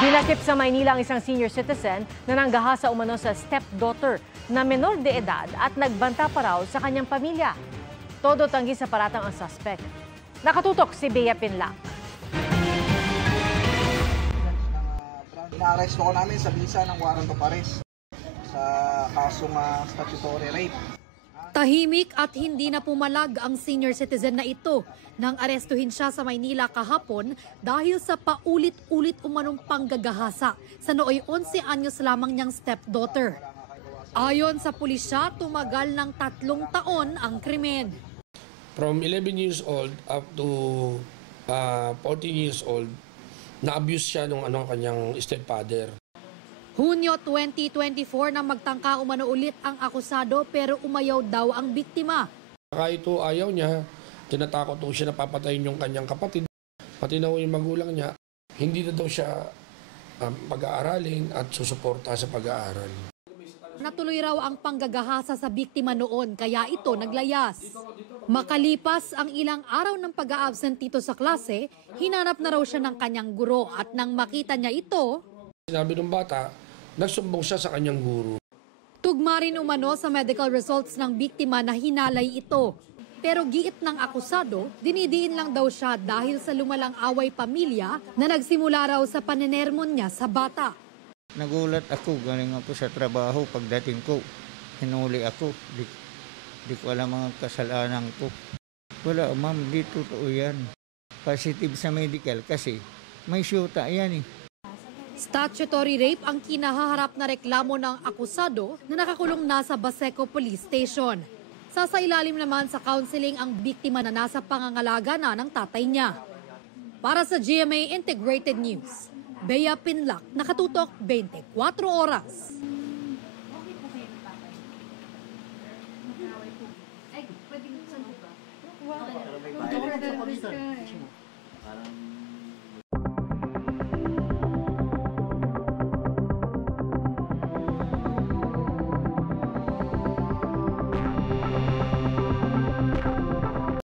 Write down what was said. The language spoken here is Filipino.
Dinakip sa Maynila ang isang senior citizen na nanggahasa umano sa stepdaughter na menor de edad at nagbanta pa raw sa kanyang pamilya. Todo tanggi sa paratang ang suspect. Nakatutok si Bea Pinlac. Ina-arresto ko namin sa bisa ng warrant of arrest sa kasong statutory rape. Tahimik at hindi na pumalag ang senior citizen na ito nang arestuhin siya sa Maynila kahapon dahil sa paulit-ulit umanong panggagahasa sa nooy 11 anyos lamang niyang stepdaughter. Ayon sa pulisya, tumagal ng 3 taon ang krimen. From 11 years old up to 14 years old, na-abuse siya ng kanyang stepfather. Hunyo 2024 na magtangka umano ulit ang akusado pero umayaw daw ang biktima. Kahit ito ayaw niya, tinatakot siya na papatayin yung kanyang kapatid. Pati na yung magulang niya, hindi na daw siya pag-aaralin at susuporta sa pag-aaral. Natuloy raw ang panggagahasa sa biktima noon kaya ito naglayas. Makalipas ang ilang araw ng pag-a-absent dito sa klase, hinanap na raw siya ng kanyang guro at nang makita niya ito, sinabi ng bata, nagsumbong siya sa kanyang guro. Tugma rin umano sa medical results ng biktima na hinalay ito. Pero giit ng akusado, dinidiin lang daw siya dahil sa lumalang away pamilya na nagsimula raw sa panenermon niya sa bata. Nagulat ako, galing ako sa trabaho. Pagdating ko, hinuli ako. Di ko alam ang kasalanan ko. Wala, ma'am, di totoo yan. Positive sa medical kasi may syuta yan eh. Statutory rape ang kinahaharap na reklamo ng akusado na nakakulong nasa Baseco Police Station. Sasailalim naman sa counseling ang biktima na nasa pangangalaga na ng tatay niya. Para sa GMA Integrated News, Bea Pinlac, nakatutok 24 oras. Parang